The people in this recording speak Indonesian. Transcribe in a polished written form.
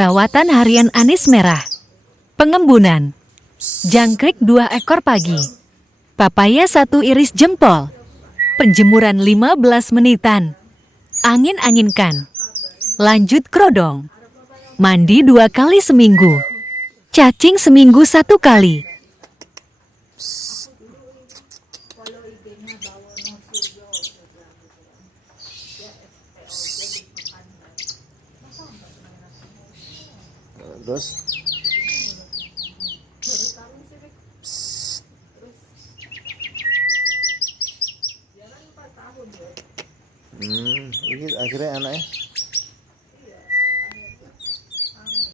Rawatan harian anis merah. Pengembunan. Jangkrik 2 ekor pagi. Papaya 1 iris jempol. Penjemuran 15 menitan. Angin-anginkan. Lanjut kerodong. Mandi 2 kali seminggu. Cacing seminggu 1 kali. Terus ini akhirnya anaknya